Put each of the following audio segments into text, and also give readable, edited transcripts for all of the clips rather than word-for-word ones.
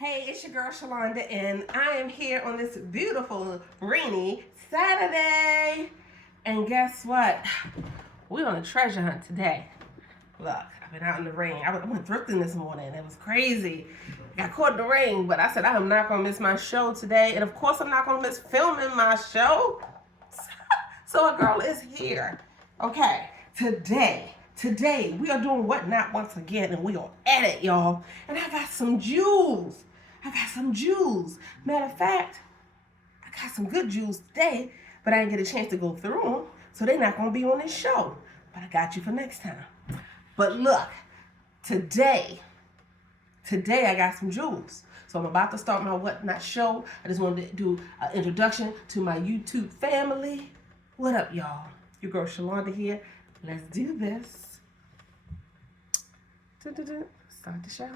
Hey, it's your girl Shalonda, and I am here on this beautiful rainy Saturday. And guess what? We're on a treasure hunt today. Look, I've been out in the rain. I went thrifting this morning. It was crazy. I got caught in the rain, but I said I am not gonna miss my show today, and of course I'm not gonna miss filming my show. So a girl is here. Okay, today we are doing what not once again, and we are at it, y'all. And I got some jewels. Matter of fact, I got some good jewels today, but I didn't get a chance to go through them, so they're not gonna be on this show. But I got you for next time. But look, today I got some jewels. So I'm about to start my whatnot show. I just wanted to do an introduction to my YouTube family. What up, y'all? Your girl Shalonda here. Let's do this. Start the show.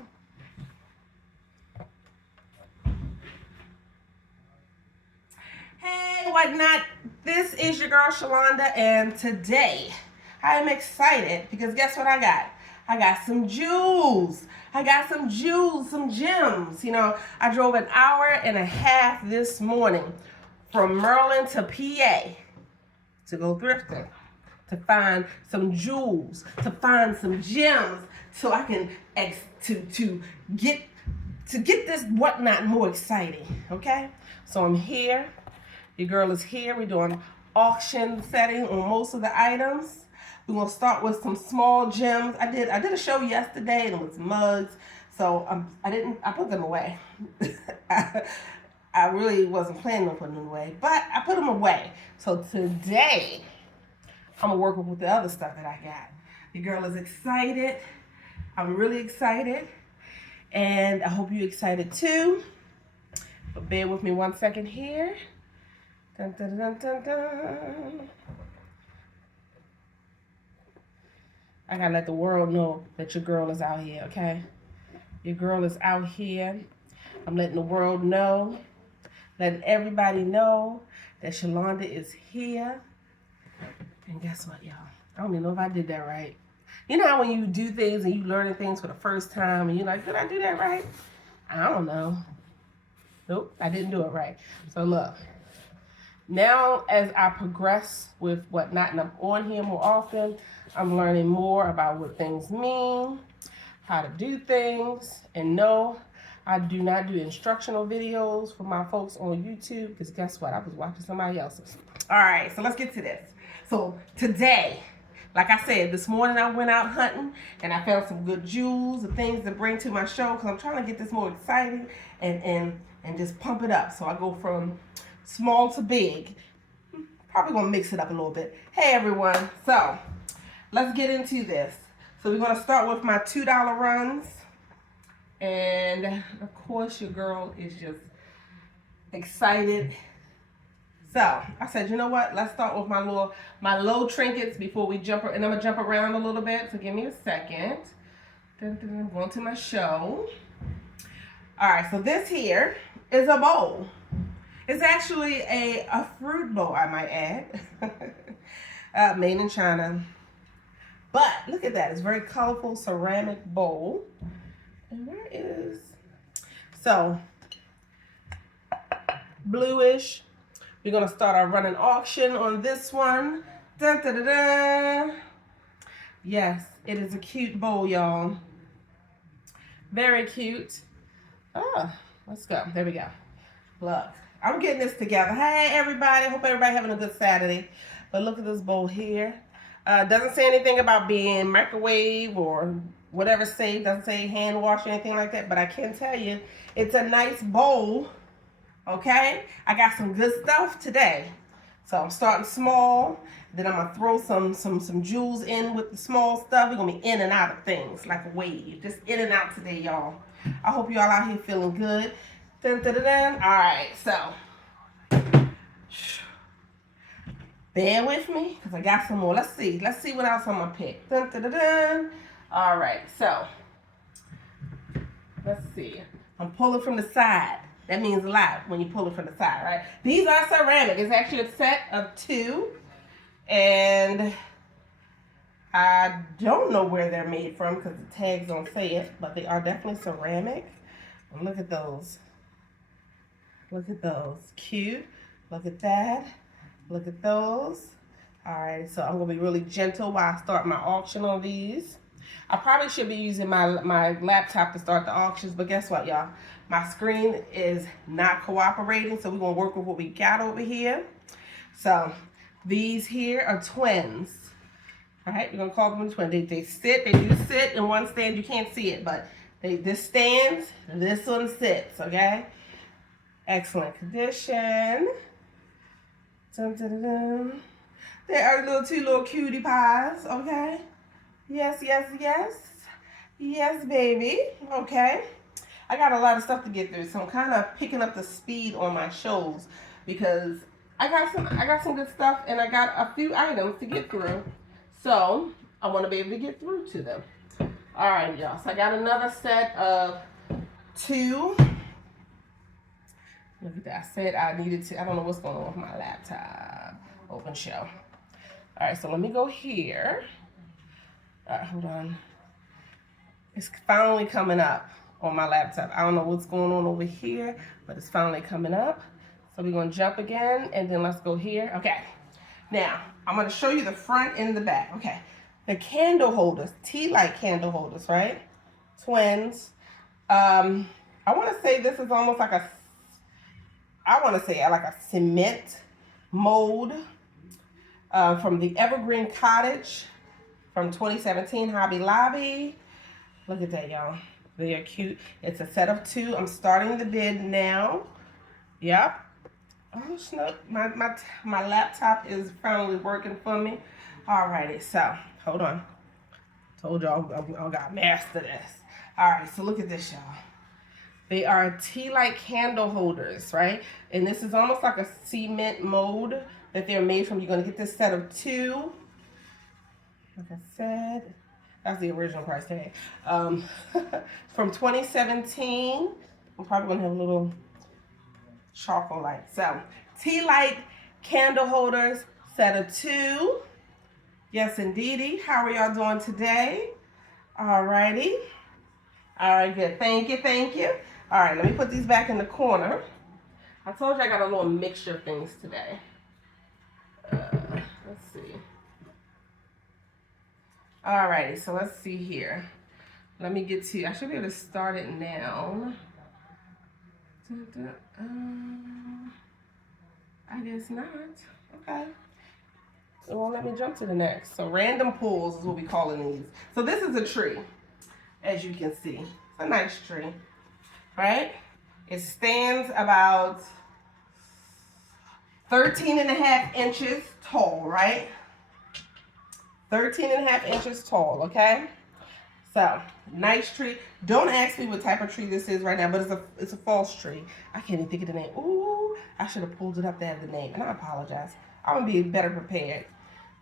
Hey, whatnot? This is your girl Shalonda, and today I am excited because guess what I got? I got some jewels. Some gems. You know, I drove an hour and a half this morning from Maryland to PA to go thrifting, to find some jewels, to find some gems, so I can get this whatnot more exciting. Okay, so I'm here. Your girl is here. We're doing auction setting on most of the items. We're gonna start with some small gems. I did a show yesterday and it was mugs, so I put them away. I really wasn't planning on putting them away, but I put them away. So today I'm gonna work with the other stuff that I got. Your girl is excited. I'm really excited, and I hope you're excited too. But bear with me 1 second here. Dun, dun, dun, dun, dun. I gotta let the world know that your girl is out here, okay? Your girl is out here. I'm letting the world know, letting everybody know that Shalonda is here. And guess what, y'all? I don't even know if I did that right. You know how when you do things and you learning things for the first time and you're like, did I do that right? I don't know. Nope, I didn't do it right. So look. Now, as I progress with whatnot, and I'm on here more often, I'm learning more about what things mean, how to do things, and no, I do not do instructional videos for my folks on YouTube, because guess what? I was watching somebody else's. All right, so let's get to this. So today, like I said, this morning I went out hunting, and I found some good jewels and things to bring to my show, because I'm trying to get this more exciting and just pump it up. So I go from small to big. Probably gonna mix it up a little bit. Hey everyone, so let's get into this. So we're gonna start with my $2 runs. And of course your girl is just excited. So I said, you know what? Let's start with my low trinkets before we jump, and I'm gonna jump around a little bit, so give me a second. Going to my show. All right, so this here is a bowl. It's actually a fruit bowl, I might add, made in China. But look at that, it's a very colorful ceramic bowl. And where is, so bluish. We're gonna start our running auction on this one. Dun, dun, dun, dun. Yes, it is a cute bowl, y'all. Very cute. Let's go, there we go. Look. I'm getting this together. Hey, everybody. Hope everybody having a good Saturday. But look at this bowl here. Doesn't say anything about being microwave or whatever safe. Doesn't say hand wash or anything like that. But I can tell you, it's a nice bowl. Okay? I got some good stuff today. So I'm starting small. Then I'm going to throw some jewels in with the small stuff. We're going to be in and out of things like a wave. Just in and out today, y'all. I hope y'all out here feeling good. Dun, dun, dun, dun. All right, so bear with me because I got some more. Let's see what else I'm gonna pick. Dun, dun, dun, dun. All right, so let's see. I'm pulling from the side. That means a lot when you pull it from the side, right? These are ceramic. It's actually a set of 2, and I don't know where they're made from because the tags don't say it, but they are definitely ceramic. And look at those. Look at those. Cute. Look at that. Look at those. All right, so I'm going to be really gentle while I start my auction on these. I probably should be using my laptop to start the auctions, but guess what, y'all? My screen is not cooperating, so we're going to work with what we got over here. So these here are twins. All right, we're going to call them twins. They do sit in one stand. You can't see it, but this stands, this one sits, okay? Excellent condition. Dun, dun, dun, dun. They are two little cutie pies, okay? Yes, yes, yes. Yes, baby. Okay. I got a lot of stuff to get through, so I'm kind of picking up the speed on my shows because I got some good stuff and I got a few items to get through. So I want to be able to get through to them. All right, y'all. So I got another set of 2. Look at that. I said I needed to. I don't know what's going on with my laptop. Open show. All right, so let me go here. All right, hold on. It's finally coming up on my laptop. I don't know what's going on over here, but it's finally coming up. So we're going to jump again, and then let's go here. Okay. Now, I'm going to show you the front and the back. Okay. The candle holders, tea light candle holders, right? Twins. I want to say this is almost like a cement mold from the Evergreen Cottage from 2017 Hobby Lobby. Look at that, y'all. They are cute. It's a set of 2. I'm starting the bid now. Yep. Oh, snap. My laptop is finally working for me. Alrighty, so hold on. Told y'all I got master this. Alright, so look at this, y'all. They are tea light candle holders, right? And this is almost like a cement mold that they're made from. You're going to get this set of 2. Like I said, that's the original price tag. From 2017. I'm probably going to have a little charcoal light. So, tea light candle holders, set of 2. Yes, indeedy. How are y'all doing today? Alrighty. All right, good. Thank you, thank you. All right, let me put these back in the corner. I told you I got a little mixture of things today. Let's see. All righty, so let's see here. Let me get to, I should be able to start it now. I guess not. Okay. It won't let me jump to the next. So random pulls is what we calling these. So this is a tree, as you can see. It's a nice tree, right? It stands about 13.5 inches tall, right? 13.5 inches tall, okay? So, nice tree. Don't ask me what type of tree this is right now, but it's a false tree. I can't even think of the name. Ooh, I should have pulled it up to have the name, and I apologize. I'm gonna be better prepared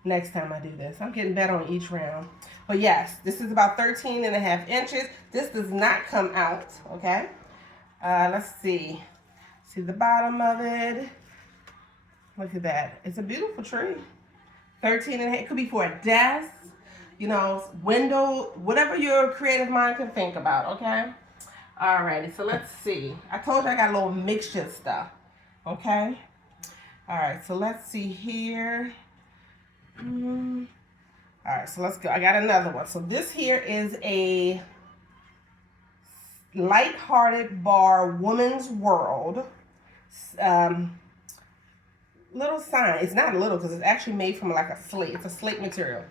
next time I do this. I'm getting better on each round. But yes, this is about 13.5 inches. This does not come out, okay? Let's see. See the bottom of it. Look at that. It's a beautiful tree. 13.5, it could be for a desk, you know, window, whatever your creative mind can think about, okay? Alrighty, so let's see. I told you I got a little mixture of stuff, okay? Alright, so let's see here. Alright, so let's go. I got another one. So this here is a light-hearted bar, Woman's World. Little sign. It's not little because it's actually made from like a slate. It's a slate material.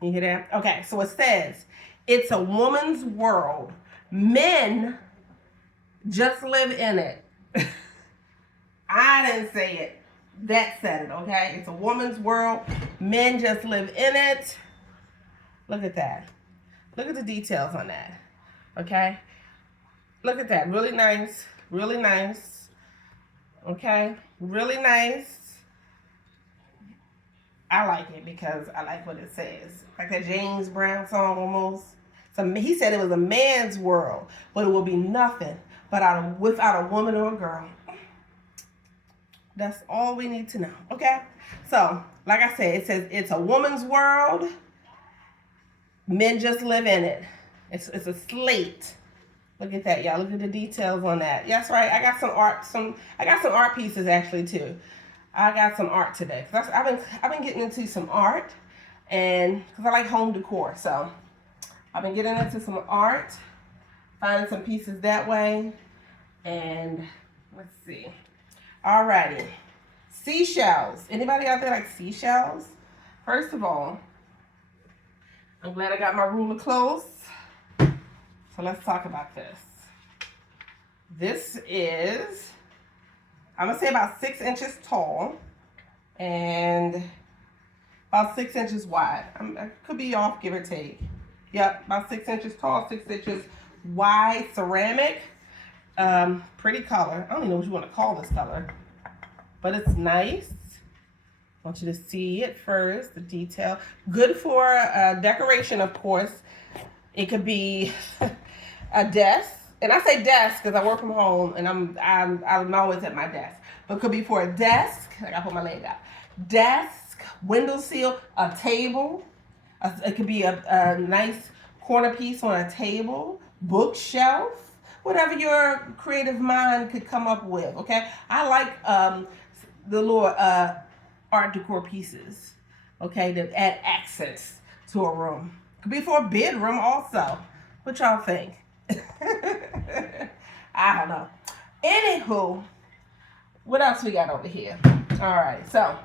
You hear that? Okay, so it says, it's a woman's world. Men just live in it. I didn't say it. That said it, okay? It's a woman's world. Men just live in it. Look at that. Look at the details on that. Okay? Look at that. Really nice. Really nice. Okay? Really nice. I like it because I like what it says. Like that James Brown song almost. So he said it was a man's world, but it will be nothing but without a woman or a girl. That's all we need to know, okay? So, like I said, it says it's a woman's world. Men just live in it. It's a slate. Look at that, y'all. Look at the details on that. That's right. I got some art pieces actually too. I got some art today. I've been getting into some art, and because I like home decor, so I've been getting into some art, finding some pieces that way, and let's see. Alrighty, seashells. Anybody out there like seashells? First of all, I'm glad I got my ruler close. So let's talk about this. This is, I'm gonna say about 6 inches tall and about 6 inches wide. I could be off, give or take. Yep, about 6 inches tall, 6 inches wide, ceramic. Pretty color. I don't even know what you want to call this color, but it's nice. I want you to see it first, the detail. Good for decoration, of course. It could be a desk, and I say desk because I work from home and I'm always at my desk. But it could be for a desk. I gotta put my leg out. Desk, window sill, a table. It could be a nice corner piece on a table, bookshelf, whatever your creative mind could come up with. Okay, I like the little art decor pieces. Okay, that add accents to a room. Could be for a bedroom also. What y'all think? I don't know. Anywho, what else we got over here? All right, so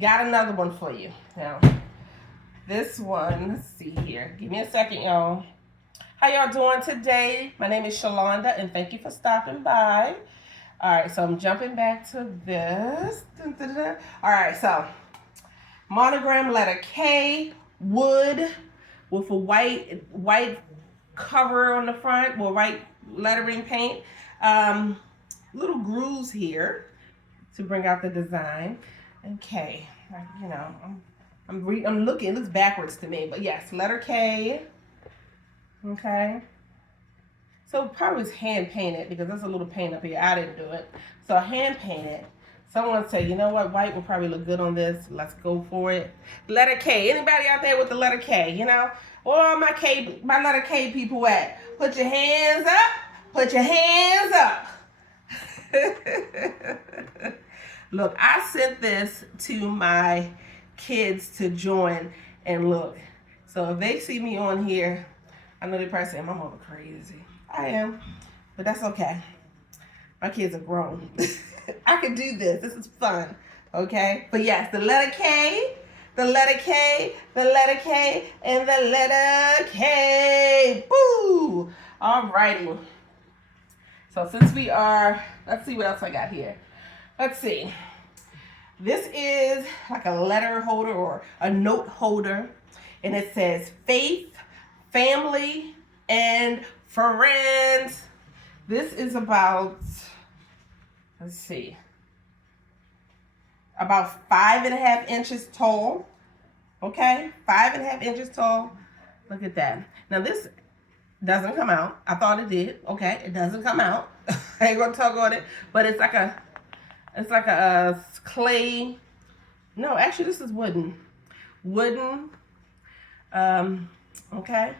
got another one for you. Now, this one, let's see here. Give me a second, y'all. How y'all doing today? My name is Shalonda, and thank you for stopping by. All right, so I'm jumping back to this. All right, so monogram letter K, wood, with a white cover on the front, with white lettering paint. Little grooves here to bring out the design. Okay, you know, I'm looking. It looks backwards to me, but yes, letter K. Okay. So probably was hand painted because there's a little paint up here. I didn't do it, so hand painted. Someone said, you know what, white will probably look good on this. Let's go for it. Letter K. Anybody out there with the letter K? You know, all my letter K people at? Put your hands up. Put your hands up. Look, I sent this to my kids to join and look. So if they see me on here, I know they're probably saying, my mama crazy. I am, but that's okay. My kids are grown. I can do this. This is fun. Okay? But yes, the letter K, the letter K, the letter K, and the letter K. Boo! Alrighty. So since we are, let's see what else I got here. Let's see. This is like a letter holder or a note holder. And it says faith, family, and friends. This is about, let's see, about 5.5 inches tall. Okay, 5.5 inches tall. Look at that. Now this doesn't come out. I thought it did. Okay, it doesn't come out. I ain't gonna talk on it, but it's like a clay. No, actually, this is wooden. Okay.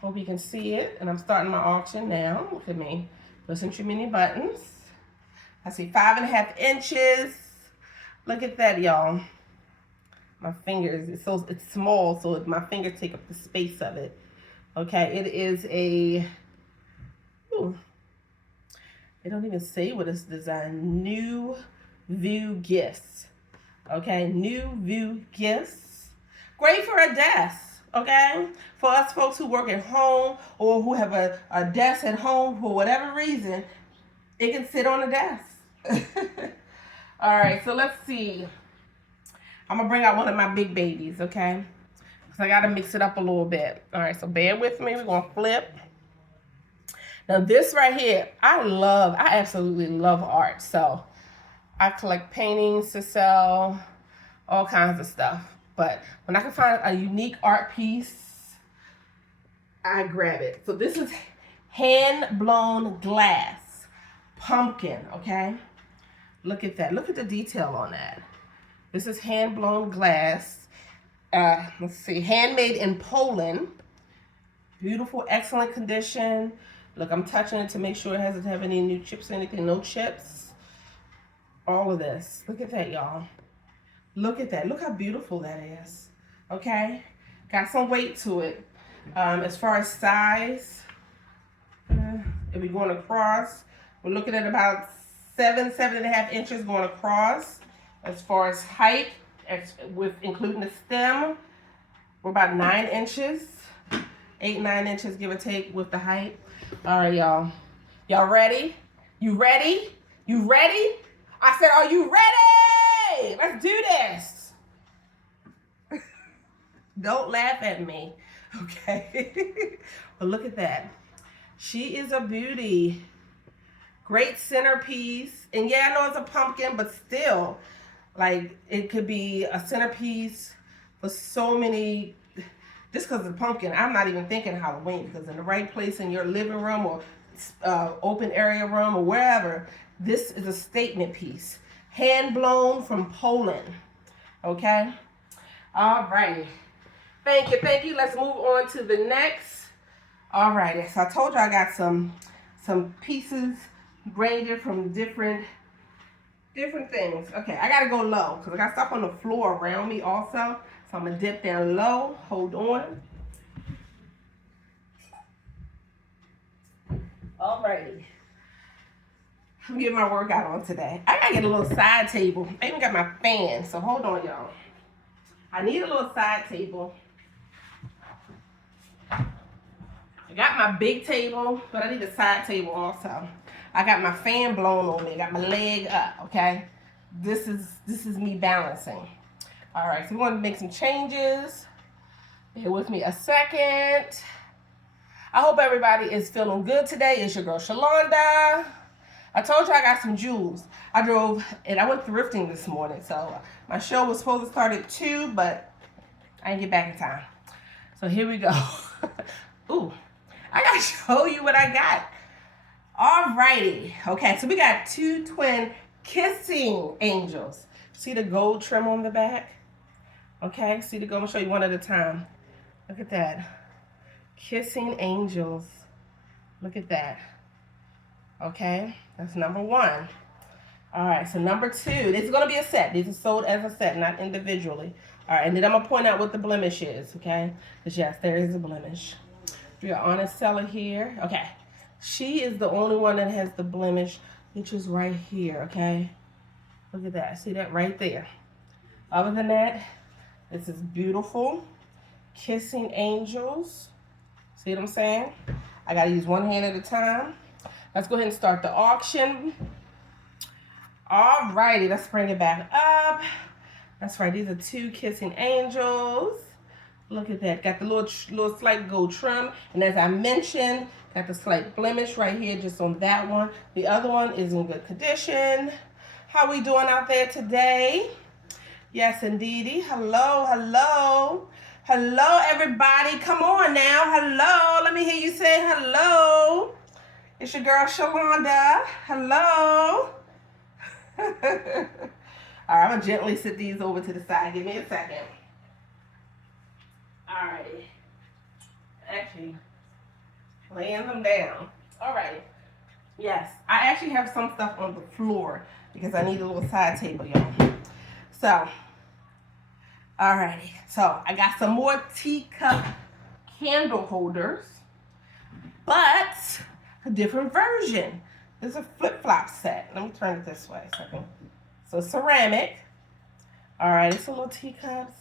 Hope you can see it. And I'm starting my auction now. Look at me. Pushing too many buttons. I see 5.5 inches. Look at that, y'all. My fingers, it's small, so my fingers take up the space of it. Okay, it is a, they don't even say what it's designed. New View Gifts. Okay, New View Gifts. Great for a desk. Okay, for us folks who work at home or who have a desk at home for whatever reason, it can sit on a desk. All right, so let's see. I'm gonna bring out one of my big babies, okay? Because I gotta mix it up a little bit. All right, so bear with me. We're gonna flip. Now this right here, I absolutely love art. So I collect paintings to sell, all kinds of stuff. But when I can find a unique art piece, I grab it. So this is hand-blown glass pumpkin, okay? Look at that. Look at the detail on that. This is hand-blown glass. Let's see, handmade in Poland. Beautiful, excellent condition. Look, I'm touching it to make sure it doesn't have any new chips or anything. No chips. All of this. Look at that, y'all. Look at that. Look how beautiful that is. Okay? Got some weight to it. As far as size, if we're going across, we're looking at about 7.5 inches going across. As far as height, with including the stem, we're about 9 inches. 8-9 inches, give or take, with the height. All right, y'all. Y'all ready? You ready? You ready? I said, are you ready? Let's do this. Don't laugh at me, okay? But look at that. She is a beauty. Great centerpiece. And yeah, I know it's a pumpkin, but still, like, it could be a centerpiece for so many. Just because of the pumpkin, I'm not even thinking Halloween, because in the right place in your living room or open area room or wherever, this is a statement piece. Hand blown from Poland. Okay? All righty. Thank you, thank you. Let's move on to the next. All righty. So I told you I got some pieces ranging from different things. Okay, I gotta go low because I got stuff on the floor around me also. So I'm gonna dip down low. Hold on. Alrighty. I'm getting my workout on today. I gotta get a little side table. I even got my fan, so hold on, y'all. I need a little side table. I got my big table, but I need a side table also. I got my fan blown on me. I got my leg up, okay? This is me balancing. All right, so we want to make some changes. Bear with me a second. I hope everybody is feeling good today. It's your girl, Shalonda. I told you I got some jewels. I drove, and I went thrifting this morning, so my show was supposed to start at 2, but I didn't get back in time. So here we go. Ooh, I got to show you what I got. All righty. Okay, so we got 2 twin kissing angels. See the gold trim on the back? Okay, see the gold? I'm going to show you one at a time. Look at that. Kissing angels. Look at that. Okay, that's number 1. All right, so number 2. This is going to be a set. These are sold as a set, not individually. All right, and then I'm going to point out what the blemish is, okay? Because, yes, there is a blemish. We are honest seller here. Okay, she is the only one that has the blemish, which is right here, okay? Look at that. See that right there. Other than that, this is beautiful. Kissing angels. See what I'm saying? I got to use one hand at a time. Let's go ahead and start the auction. All righty, let's bring it back up. That's right, these are 2 kissing angels. Look at that, got the little slight gold trim. And as I mentioned, got the slight blemish right here just on that one. The other one is in good condition. How we doing out there today? Yes, indeedy. Hello, hello. Hello, everybody. Come on now. Hello. Let me hear you say hello. It's your girl, Shalonda. Hello. All right, I'm going to gently sit these over to the side. Give me a second. All righty. Actually, laying them down. All righty. Yes, I actually have some stuff on the floor because I need a little side table, y'all. So, alrighty. So, I got some more teacup candle holders, but a different version. This is a flip-flop set. Let me turn it this way a second. So, ceramic. Alright, it's a little teacups.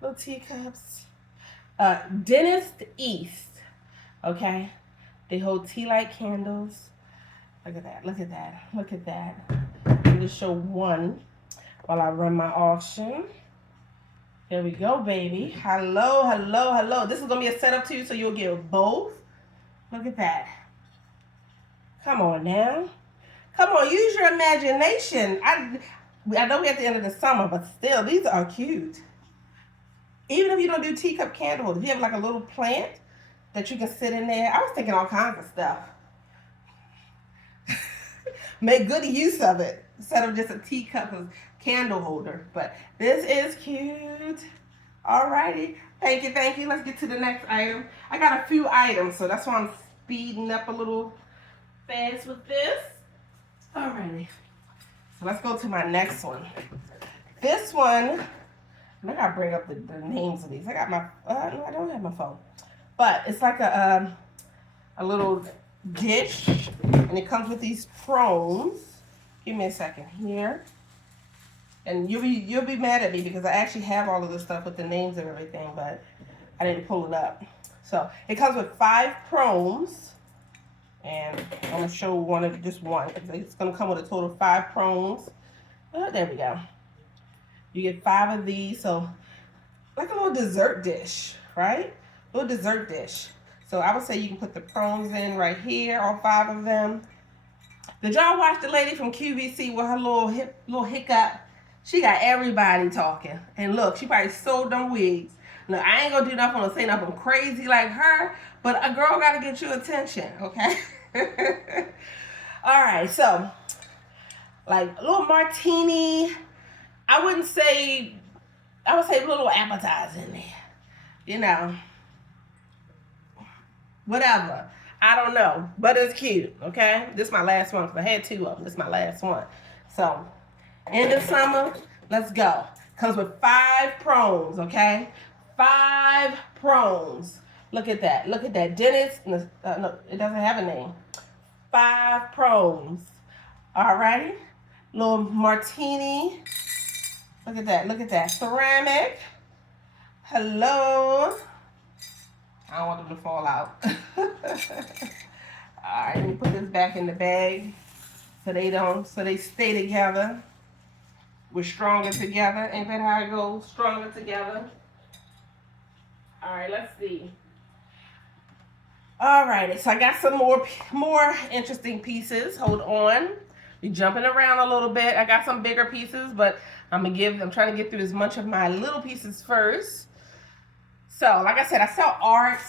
Little teacups. Dentist East. Okay? They hold tea light candles. Look at that. Look at that. Look at that. I'm just show one while I run my auction. There we go, baby. Hello, hello, hello. This is going to be a setup too, so you'll get both. Look at that. Come on now. Come on, use your imagination. I know we're at the end of the summer, but still, these are cute. Even if you don't do teacup candle holders, if you have like a little plant that you can sit in there. I was thinking all kinds of stuff. Make good use of it instead of just a teacup candle holder. But this is cute. Alrighty. Thank you, thank you. Let's get to the next item. I got a few items, so that's why I'm speeding up a little fast with this. Alrighty. So let's go to my next one. This one, I gotta bring up the names of these. I got my, no, I don't have my phone. But it's like a little dish, and it comes with these prawns. Give me a second here. And you'll be mad at me because I actually have all of this stuff with the names and everything, but I didn't pull it up. So it comes with 5 prawns, and I'm gonna show just one. It's gonna come with a total of 5 prawns. Oh, there we go. You get 5 of these, so like a little dessert dish, right? A little dessert dish. So I would say you can put the prawns in right here, all 5 of them. Did y'all watch the lady from QVC with her little hiccup? She got everybody talking. And look, she probably sold them wigs. Look, I ain't gonna do nothing or say nothing crazy like her, but a girl gotta get your attention, okay? All right, so like a little martini. I would say little appetizer in there. You know, whatever. I don't know, but it's cute, okay? This is my last one because I had 2 of them. This is my last one. So, end of summer, let's go. Comes with 5 prawns, okay? 5 prawns. Look at that. Look at that. Dennis, no, it doesn't have a name. 5 prawns. Alrighty. Little martini. Look at that. Look at that. Ceramic. Hello. I don't want them to fall out. Alright, let me put this back in the bag so they stay together. We're stronger together. Ain't that how it goes? Stronger together. Alright, let's see. Alrighty, so I got some more interesting pieces. Hold on. We're jumping around a little bit. I got some bigger pieces, but I'm trying to get through as much of my little pieces first. So, like I said, I sell art.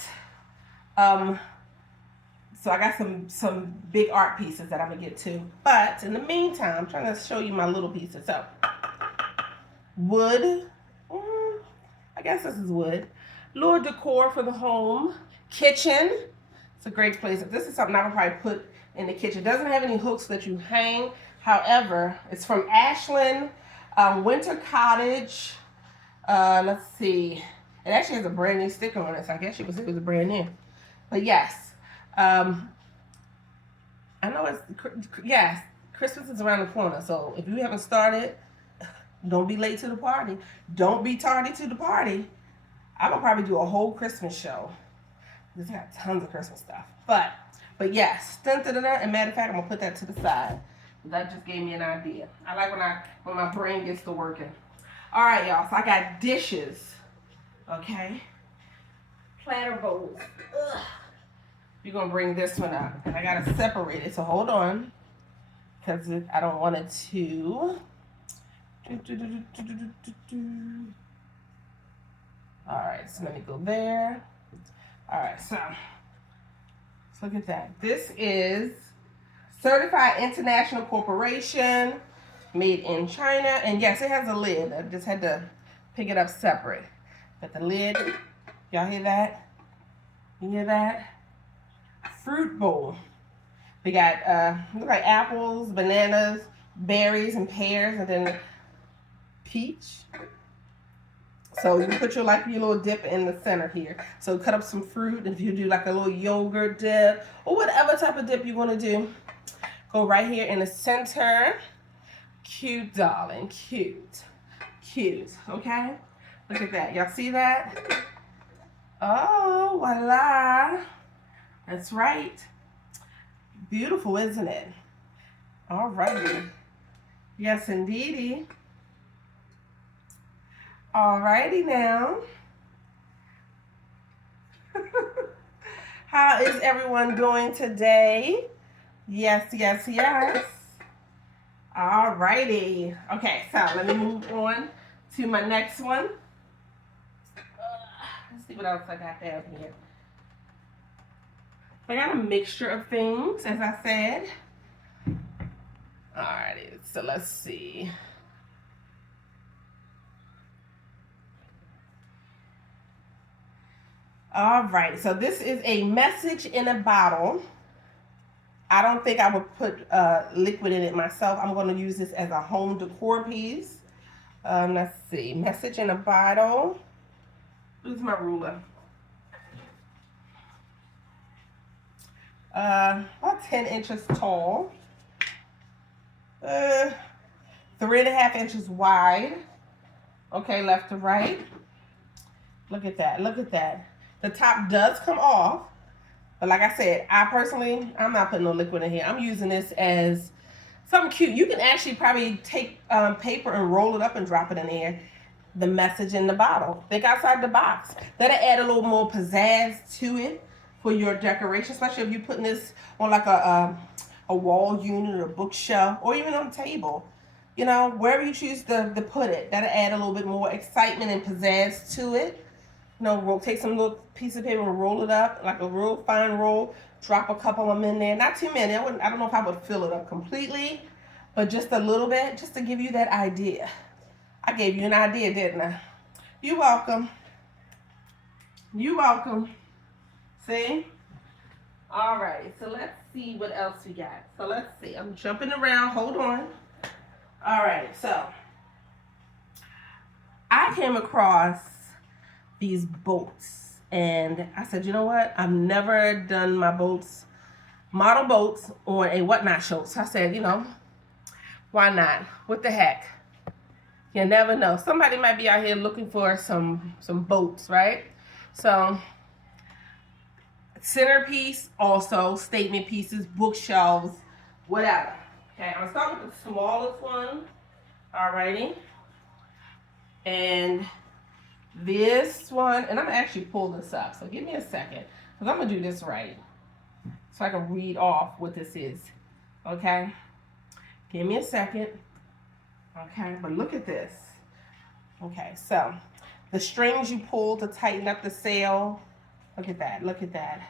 So I got some big art pieces that I'm gonna get to. But in the meantime, I'm trying to show you my little pieces. So, wood. I guess this is wood. Little decor for the home. Kitchen. It's a great place. This is something I would probably put in the kitchen. It doesn't have any hooks that you hang. However, it's from Ashland Winter Cottage. Let's see. It actually has a brand new sticker on it, so I guess you could say it was a brand new. But yes, I know yes, Christmas is around the corner. So if you haven't started, don't be late to the party. Don't be tardy to the party. I'm gonna probably do a whole Christmas show. It's got tons of Christmas stuff. But yes, and matter of fact, I'm gonna put that to the side. That just gave me an idea. I like when my brain gets to working. All right, y'all. So I got dishes. Okay, platter bowls. Ugh. You're gonna bring this one up, and I gotta separate it. So hold on, because I don't want it to. All right, so let me go there. All right, so look at that. This is Certified International Corporation, made in China, and yes, it has a lid. I just had to pick it up separate. But the lid, y'all hear that? You hear that? Fruit bowl. We got look like apples, bananas, berries, and pears, and then peach. So you put your little dip in the center here. So cut up some fruit. If you do like a little yogurt dip or whatever type of dip you want to do, go right here in the center. Cute, darling, cute, cute. Okay. Look at that. Y'all see that? Oh, voila. That's right. Beautiful, isn't it? All righty. Yes, indeedy. All righty now. How is everyone doing today? Yes, yes, yes. All righty. Okay, so let me move on to my next one. Let's see what else I got down here. I got a mixture of things, as I said. Alrighty, so let's see. All right, so this is a message in a bottle. I don't think I would put liquid in it myself. I'm going to use this as a home decor piece. Let's see, message in a bottle. Where's my ruler? About 10 inches tall. 3.5 inches wide. Okay, left to right. Look at that, look at that. The top does come off, but like I said, I'm not putting no liquid in here. I'm using this as something cute. You can actually probably take paper and roll it up and drop it in there. The message in the bottle. Think outside the box. That'll add a little more pizzazz to it for your decoration, especially if you're putting this on like a wall unit or a bookshelf or even on a table. You know, wherever you choose to put it, that'll add a little bit more excitement and pizzazz to it. You know, take some little piece of paper and roll it up like a real fine roll. Drop a couple of them in there. Not too many. I don't know if I would fill it up completely, but just a little bit, just to give you that idea. I gave you an idea, didn't I? You're welcome. You're welcome. See? All right, so let's see what else we got. So let's see. I'm jumping around. Hold on. All right, so I came across these boats, and I said, you know what? I've never done my model boats on a whatnot show. So I said, you know, why not? What the heck? You never know. Somebody might be out here looking for some boats, right? So centerpiece, also statement pieces, bookshelves, whatever. Okay, I'm gonna start with the smallest one. Alrighty. And this one, and I'm gonna actually pull this up. So give me a second, because I'm gonna do this right, so I can read off what this is. Okay. Give me a second. Okay, but look at this. Okay, so the strings you pull to tighten up the sail. Look at that, look at that.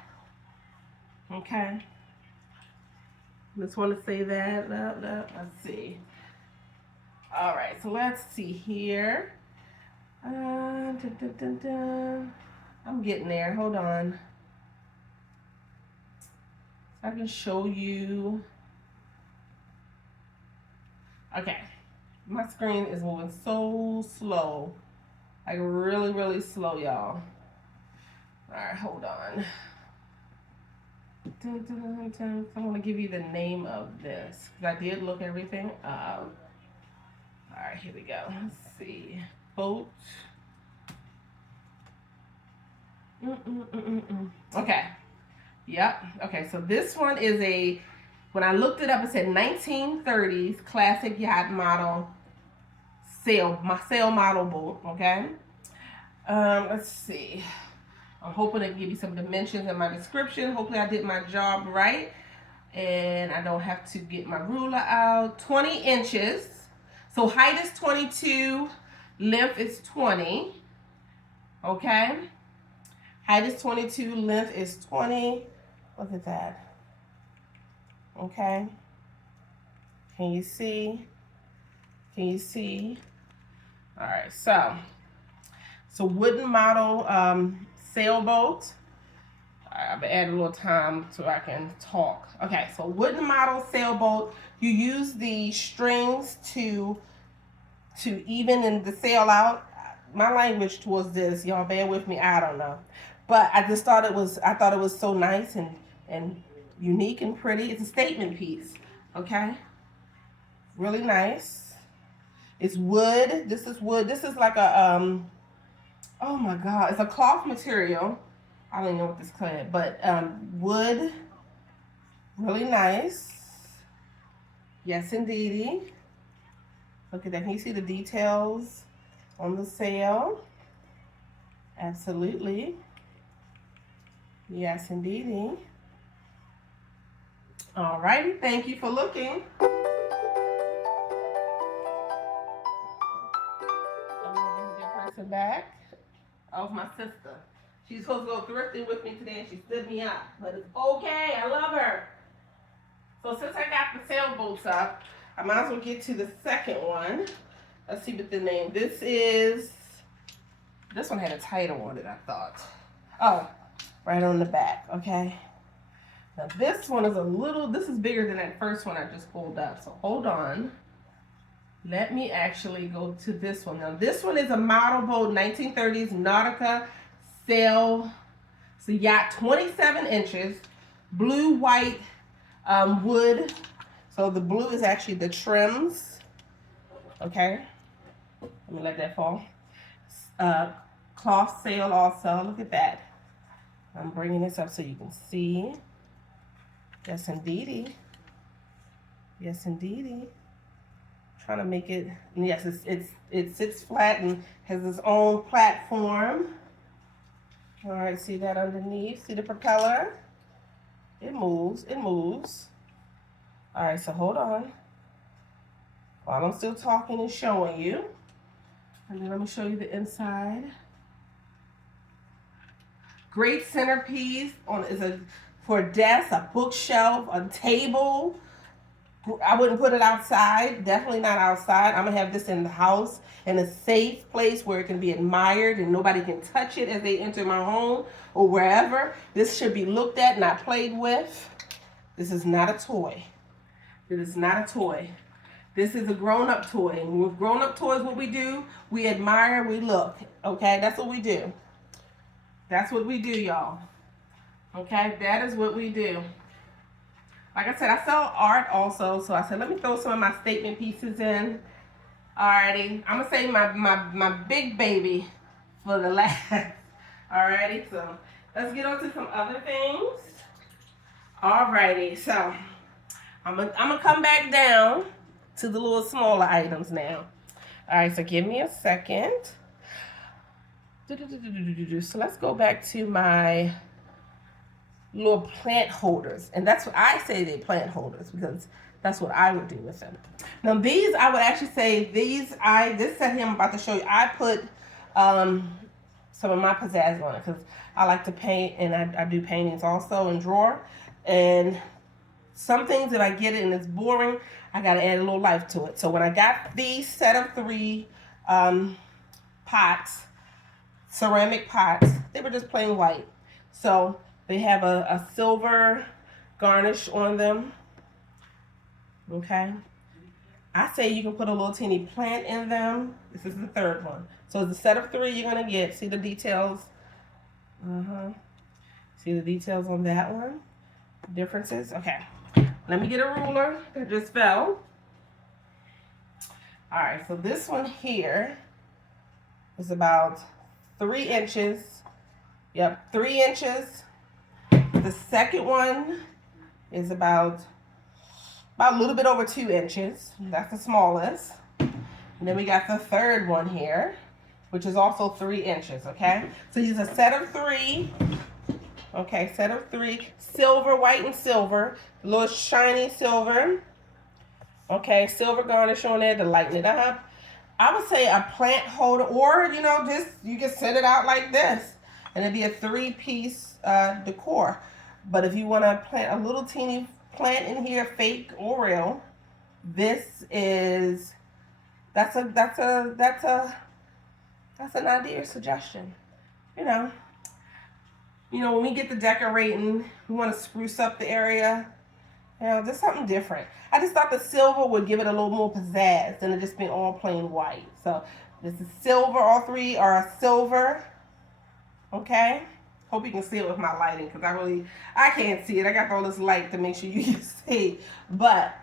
Okay. Just want to say that. Let's see. All right, so let's see here. I'm getting there. Hold on. I can show you. Okay. My screen is moving so slow. Like really, really slow, y'all. All right, hold on. I want to give you the name of this, because I did look everything up. All right, here we go. Let's see. Boat. Okay. Yep. Okay, so this one is when I looked it up, it said 1930s classic yacht model sail model boat. Okay. Let's see. I'm hoping to give you some dimensions in my description. Hopefully I did my job right. And I don't have to get my ruler out. 20 inches. So height is 22. Length is 20. Okay. Height is 22. Length is 20. Look at that. Okay. Can you see? Can you see? All right. So wooden model sailboat. I've added a little time so I can talk. Okay, so wooden model sailboat. You use the strings to even the sail out. My language towards this, y'all bear with me, I don't know. But I just thought it was so nice and unique and pretty. It's a statement piece, okay? Really nice. It's wood. This is wood. This is like a oh my God, it's a cloth material. I don't even know what this called, but wood, really nice. Yes, indeedy. Look at that. Can you see the details on the sail? Absolutely. Yes, indeedy. All righty. Thank you for looking. I'm going to get that person back. Of my sister. She's supposed to go thrifting with me today and she stood me up. But it's okay. I love her. So since I got the sailboats up, I might as well get to the second one. Let's see what the name. This one had a title on it, I thought. Oh, right on the back, okay? Now this one is this is bigger than that first one I just pulled up, so hold on. Let me actually go to this one. Now this one is a model boat, 1930s Nautica sail. It's a yacht, 27 inches, blue, white, wood. So the blue is actually the trims, okay? Let me let that fall. Cloth sail also, look at that. I'm bringing this up so you can see. Yes, indeedy. Yes, indeedy. Trying to make it, yes, it sits flat and has its own platform. All right, see that underneath? See the propeller? It moves, it moves. All right, so hold on. While I'm still talking and showing you. And then let me show you the inside. Great centerpiece for a desk, a bookshelf, a table. I wouldn't put it outside, definitely not outside. I'm gonna have this in the house in a safe place where it can be admired and nobody can touch it as they enter my home or wherever. This should be looked at, not played with. This is not a toy. It is not a toy. This is a grown-up toy. And with grown-up toys, what we do, we admire, we look, okay? That's what we do. That's what we do, y'all. Okay, that is what we do. Like I said, I sell art also, so I said, let me throw some of my statement pieces in. Alrighty, I'm gonna save my big baby for the last. Alrighty, so let's get on to some other things. Alrighty, so I'm gonna come back down to the little smaller items now. Alright, so give me a second. So let's go back to my little plant holders, and that's what I say, they're plant holders because that's what I would do with them. Now these, I would actually say this set here I'm about to show you, I put some of my pizzazz on it because I like to paint, and I do paintings also and draw, and some things if I get it and it's boring, I gotta add a little life to it. So when I got these set of 3 pots, ceramic pots, they were just plain white. So they have a silver garnish on them, okay? I say you can put a little teeny plant in them. This is the 3rd one. So it's a set of 3 you're gonna get. See the details? See the details on that one? Differences? Okay. Let me get a ruler that just fell. All right, so this one here is about 3 inches. Yep, 3 inches. The second one is about a little bit over 2 inches. That's the smallest. And then we got the 3rd one here, which is also 3 inches, okay? So use a set of 3. Okay, set of 3. Silver, white and silver. A little shiny silver. Okay, silver garnish on there to lighten it up. I would say a plant holder, or, just, you can set it out like this. And it'd be a 3-piece decor. But if you want to plant a little teeny plant in here, fake or real, that's an idea or suggestion. When we get to decorating, we want to spruce up the area. Just something different. I just thought the silver would give it a little more pizzazz than it just being all plain white. So this is silver. All 3 are silver. Okay. Hope you can see it with my lighting because I can't see it. I got all this light to make sure you can see. But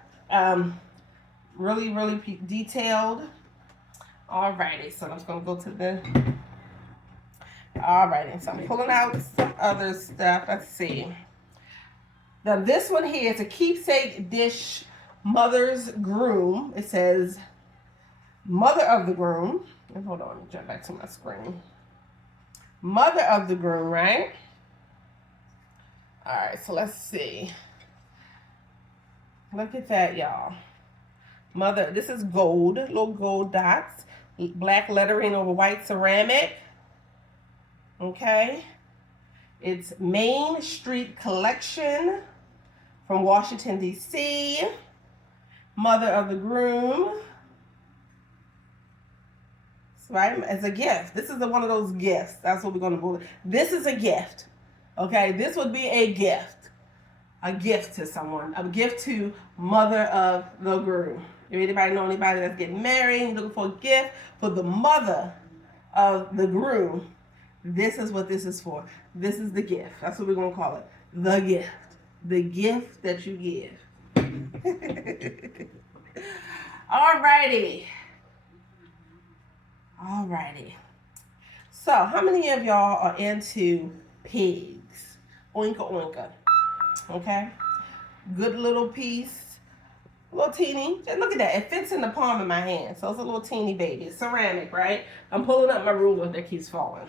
really, really detailed. Alrighty, so I'm just gonna go to the. Alrighty, so I'm pulling out some other stuff. Let's see. Now this one here is a keepsake dish, mother's groom. It says mother of the groom. And hold on, let me jump back to my screen. Mother of the groom, right? All right, so let's see. Look at that, y'all. Mother, this is gold, little gold dots, black lettering over white ceramic. Okay. It's Main Street Collection from Washington, D.C. Mother of the groom. Right? As a gift. This is one of those gifts. That's what we're going to do. This is a gift. Okay, this would be a gift. A gift to someone. A gift to mother of the groom. If anybody know anybody that's getting married, looking for a gift for the mother of the groom, this is what this is for. This is the gift. That's what we're going to call it. The gift. The gift that you give. Alrighty. So, how many of y'all are into pigs? Oinka oinka. Okay? Good little piece. A little teeny. Just look at that. It fits in the palm of my hand. So, it's a little teeny baby. It's ceramic, right? I'm pulling up my ruler that keeps falling.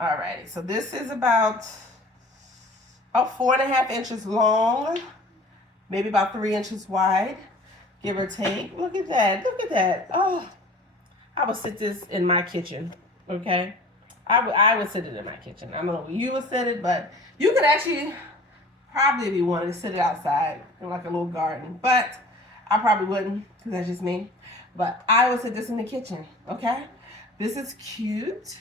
Alrighty. So, this is about 4.5 inches long. Maybe about 3 inches wide. Give or take. Look at that. Look at that. Oh, I would sit this in my kitchen. Okay? I would sit it in my kitchen. I don't know where you would sit it, but you could actually probably, if you wanted to, sit it outside in like a little garden. But I probably wouldn't, because that's just me. But I would sit this in the kitchen. Okay? This is cute.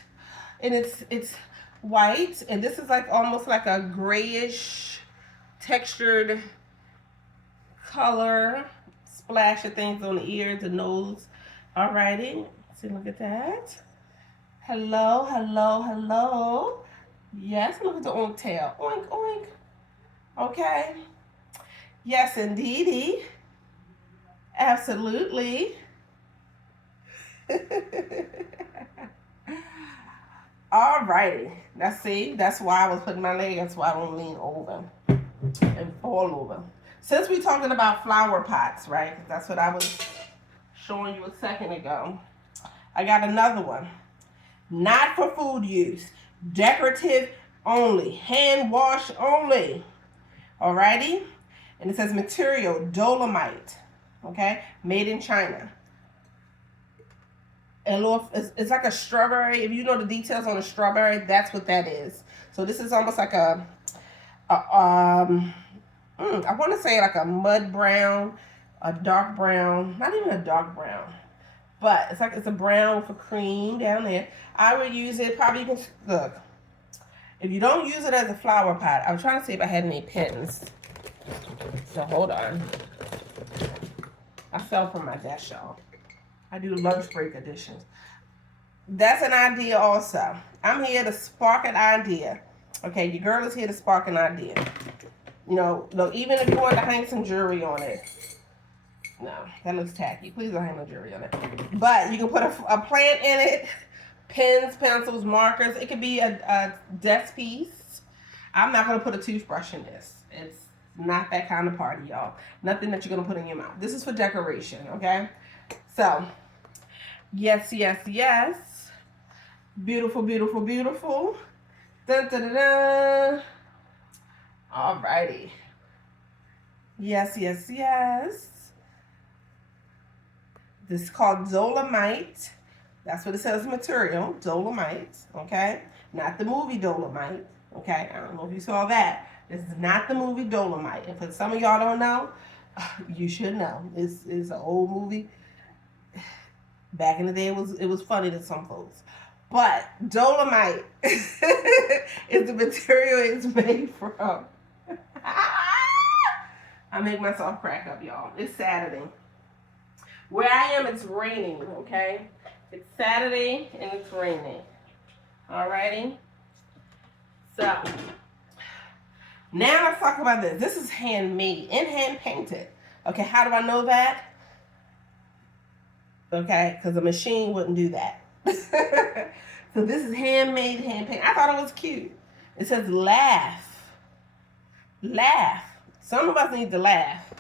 And it's white. And this is like almost like a grayish textured color. Splash of things on the ears, the nose. Alrighty. See, look at that. Hello, hello, hello. Yes, look at the oink tail. Oink, oink. Okay. Yes, indeedy. Absolutely. Alrighty. That's why I was putting my leg. That's why I don't lean over and fall over. Since we're talking about flower pots, right? That's what I was showing you a second ago. I got another one. Not for food use. Decorative only. Hand wash only. Alrighty? And it says material, dolomite. Okay? Made in China. It's like a strawberry. If you know the details on a strawberry, that's what that is. So this is almost like I want to say like a mud brown, a dark brown, not even a dark brown, but it's a brown for cream down there. I would use it, probably you can, look, if you don't use it as a flower pot, I was trying to see if I had any pins. So hold on. I fell from my desk, y'all. I do lunch break editions. That's an idea also. I'm here to spark an idea. Okay, your girl is here to spark an idea. You know, look, even if you want to hang some jewelry on it. No, that looks tacky. Please don't hang no jewelry on it. But you can put a plant in it. Pens, pencils, markers. It could be a desk piece. I'm not going to put a toothbrush in this. It's not that kind of party, y'all. Nothing that you're going to put in your mouth. This is for decoration, okay? So, yes, yes, yes. Beautiful, beautiful, beautiful. Dun, dun, dun, dun. Alrighty. Yes, yes, yes. This is called dolomite. That's what it says material, dolomite, okay? Not the movie Dolomite, okay? I don't know if you saw that. This is not the movie Dolomite. And for some of y'all don't know, you should know. This is an old movie. Back in the day, it was funny to some folks. But dolomite is the material it's made from. I make myself crack up, y'all. It's Saturday. Where I am, it's raining, okay? It's Saturday and it's raining. Alrighty? So, now let's talk about this. This is handmade and hand painted. Okay, how do I know that? Okay, because a machine wouldn't do that. So this is handmade, hand painted. I thought it was cute. It says laugh. Laugh. Some of us need to laugh.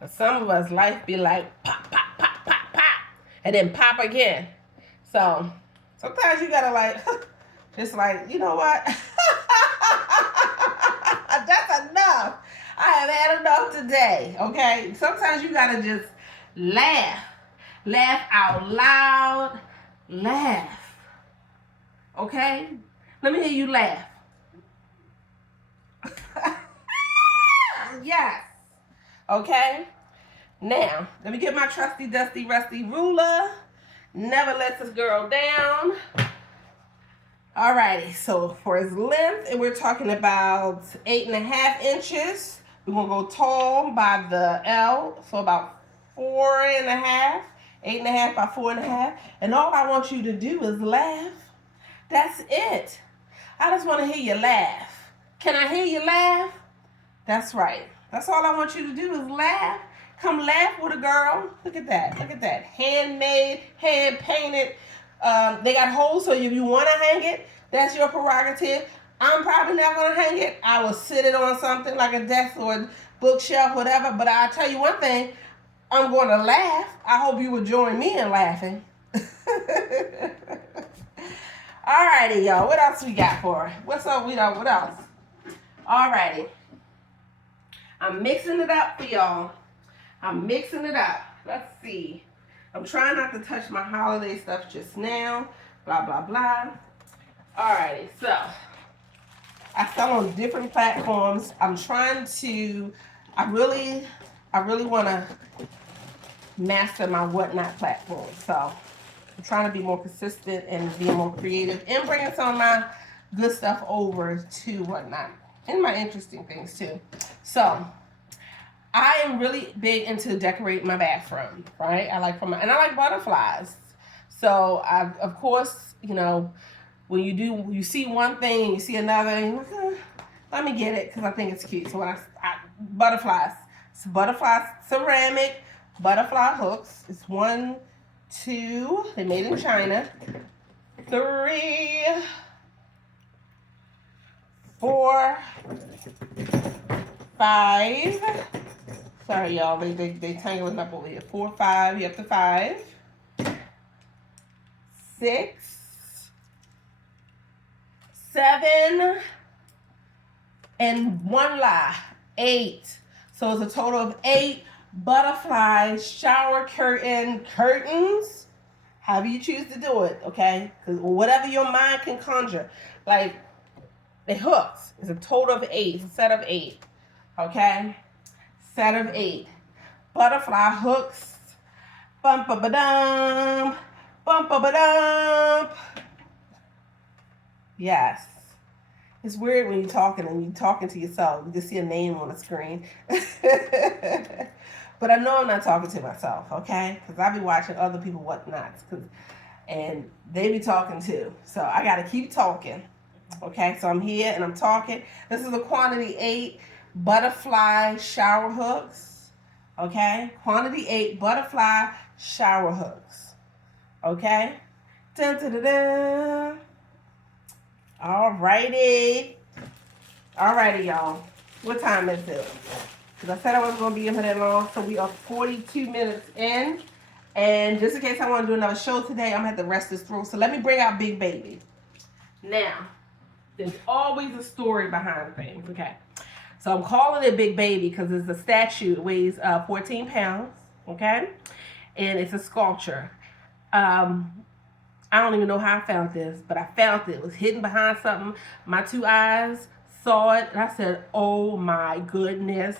But some of us, life be like pop, pop, pop, pop, pop. And then pop again. So sometimes you gotta like, just like, you know what? That's enough. I have had enough today, okay? Sometimes you gotta just laugh. Laugh out loud. Laugh. Okay? Let me hear you laugh. Yes. Okay? Now, let me get my trusty, dusty, rusty ruler. Never lets this girl down. Alrighty, so for his length, and we're talking about 8.5 inches. We're gonna go tall by the L, so about 4.5, 8.5 by 4.5. And all I want you to do is laugh. That's it. I just want to hear you laugh. Can I hear you laugh? That's right. That's all I want you to do is laugh. Come laugh with a girl. Look at that. Look at that. Handmade, hand painted. They got holes, so if you want to hang it, that's your prerogative. I'm probably not going to hang it. I will sit it on something like a desk or a bookshelf, whatever. But I'll tell you one thing. I'm going to laugh. I hope you will join me in laughing. Alrighty, y'all. What else we got for her? What's up? What else? Alrighty. I'm mixing it up for y'all. I'm mixing it up. Let's see. I'm trying not to touch my holiday stuff just now. Blah, blah, blah. Alrighty, so I sell on different platforms. I'm trying to, I really want to master my Whatnot platform. So I'm trying to be more consistent and be more creative and bringing some of my good stuff over to Whatnot and my interesting things too. So I am really big into decorating my bathroom, right? I like butterflies. So of course, you know, when you see one thing and you see another, and you're like, let me get it because I think it's cute. So when butterflies, it's butterfly ceramic butterfly hooks. It's 1, 2. They made in China. 3, 4, 5. Sorry, y'all. They tangling up over here. 4, 5. You have to 5. 6, 7, and 1 lie. 8. So it's a total of 8 butterfly shower curtains. However you choose to do it, okay? Because whatever your mind can conjure, like the hooks. It's a total of 8. It's a set of 8. Okay? Set of 8. Butterfly hooks. Bum-ba-ba-dum. Bum-ba-ba-dum. Yes. It's weird when you're talking and you're talking to yourself. You just see a name on the screen. But I know I'm not talking to myself, okay? Because I be watching other people whatnots. And they be talking too. So I got to keep talking. Okay, so I'm here and I'm talking. This is a quantity 8 butterfly shower hooks. Okay, quantity 8 butterfly shower hooks. Okay, dun, dun, dun, dun. Alrighty, y'all. What time is it? Because I said I wasn't going to be in here that long, so we are 42 minutes in. And just in case I want to do another show today, I'm going to have to rest this through. So let me bring out Big Baby. Now, there's always a story behind things, okay? So I'm calling it Big Baby because it's a statue. It weighs 14 pounds, okay? And it's a sculpture. I don't even know how I found this, but I found it. It was hidden behind something. My 2 eyes saw it, and I said, oh my goodness.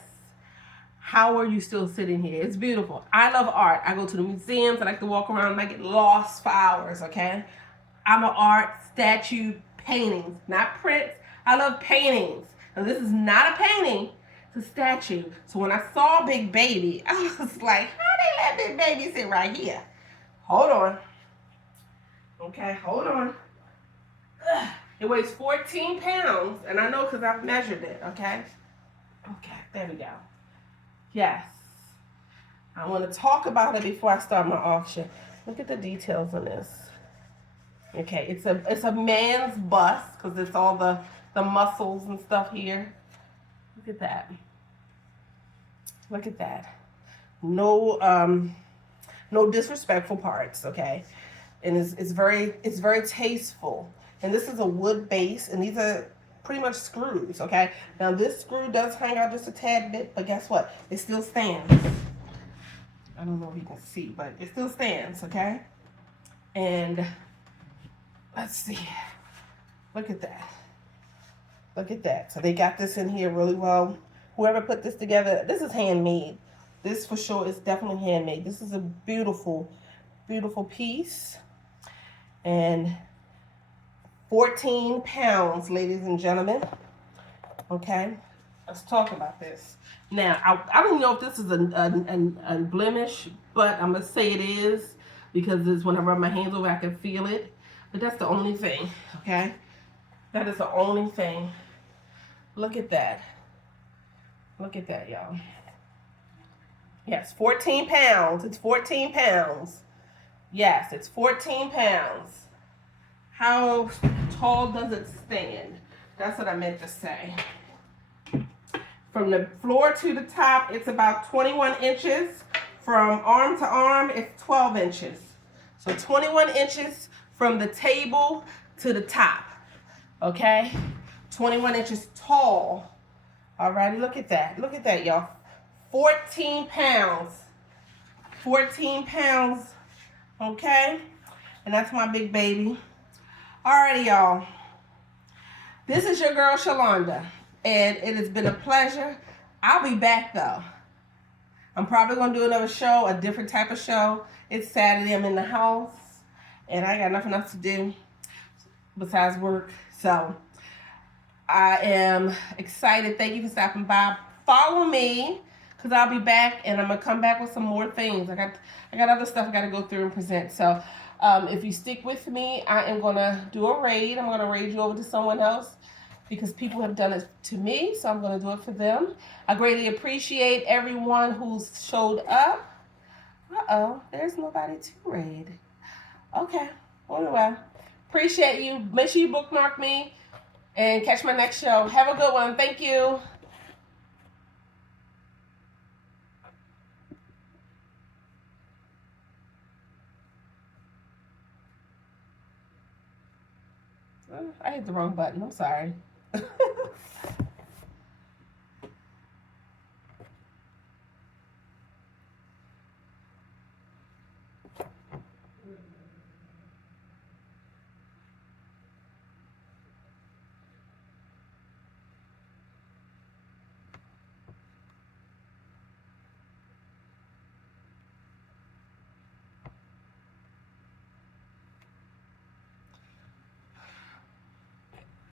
How are you still sitting here? It's beautiful. I love art. I go to the museums. I like to walk around and I get lost for hours, okay? I'm an art, statue, paintings, not prints. I love paintings. Now this is not a painting, it's a statue. So when I saw Big Baby, I was like, how they let Big Baby sit right here? Hold on. Okay, hold on. It weighs 14 pounds, and I know because I've measured it, okay? Okay, there we go. Yes. I want to talk about it before I start my auction. Look at the details on this. Okay, it's a man's bust because it's all the muscles and stuff here. Look at that. Look at that. No disrespectful parts, okay? And it's very tasteful. And this is a wood base, and these are pretty much screws, okay? Now this screw does hang out just a tad bit, but guess what? It still stands. I don't know if you can see, but it still stands, okay? And let's see. Look at that. Look at that. So they got this in here really well. Whoever put this together, this is handmade. This for sure is definitely handmade. This is a beautiful, beautiful piece. And 14 pounds, ladies and gentlemen. Okay, let's talk about this. Now, I don't know if this is a blemish, but I'm going to say it is because it's when I rub my hands over, I can feel it. But that's the only thing, okay? That is the only thing. Look at that. Look at that, y'all. Yes, 14 pounds. It's 14 pounds. Yes, it's 14 pounds. How tall does it stand? That's what I meant to say. From the floor to the top, it's about 21 inches. From arm to arm, it's 12 inches. So 21 inches from the table to the top. Okay? 21 inches tall. Alrighty, look at that. Look at that, y'all. 14 pounds. 14 pounds. Okay? And that's my big baby. Alrighty, y'all. This is your girl, Shalonda. And it has been a pleasure. I'll be back, though. I'm probably going to do another show, a different type of show. It's Saturday. I'm in the house. And I got nothing else to do besides work. So, I am excited. Thank you for stopping by. Follow me, because I'll be back. And I'm going to come back with some more things. I got other stuff I got to go through and present. So, if you stick with me, I am going to do a raid. I'm going to raid you over to someone else because people have done it to me, so I'm going to do it for them. I greatly appreciate everyone who's showed up. Uh-oh, there's nobody to raid. Okay, well, appreciate you. Make sure you bookmark me and catch my next show. Have a good one. Thank you. I hit the wrong button. I'm sorry.